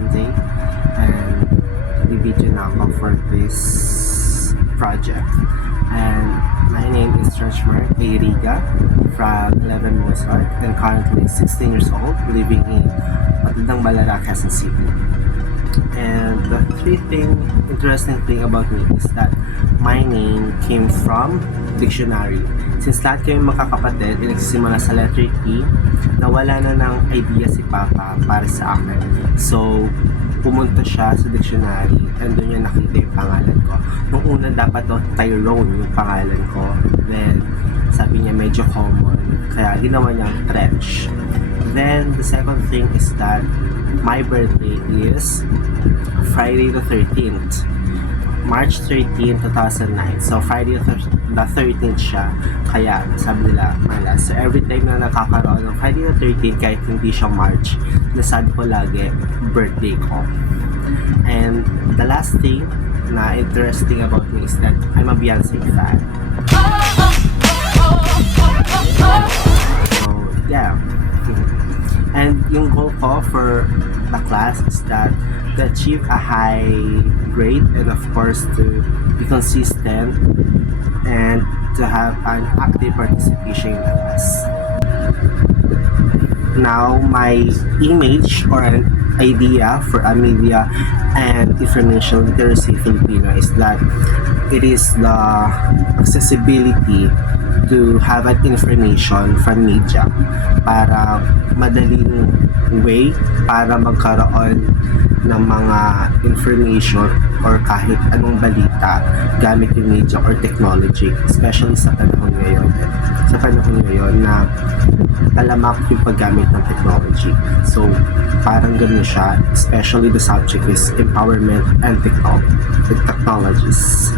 Sunday and i-video na ako for this project. And my name is Trashmar Eiriga from 11 Mozart and currently 16 years old, living in Matandang Balara, Quezon City. And the interesting thing about me is that my name came from dictionary. Since lahat kami magkakapatid, nagsisimula sa letter T, nawala na ng idea si Papa para sa akin. So, pumunta siya sa dictionary and doon niya nakita yung pangalan ko. Nung una dapat Tyrone yung pangalan ko. Then, sabi niya medyo common. Kaya ginawa niya Trench. Then, the second thing is that my birthday is Friday the 13th. March 13, 2009. So, Friday the 13th siya. Kaya, sabi nila, malas. So, every time na nakakaroon ng Friday the 13th, kahit hindi siya March, nasabi ko lagi, birthday ko. And the last thing na interesting about me is that I'm a Beyonce fan. So, yeah. And yung goal ko for the class is that to achieve a high grade and of course to be consistent and to have an active participation in the class. Now, my image or an idea for a media and information literacy Filipino is that it is the accessibility to have an information from media para madaling way para magkaroon ng mga information or kahit anong balita gamit yung media or technology, especially sa panahon ngayon na talamak yung paggamit ng technology. So parang gano'n siya, especially the subject is empowerment and technologies.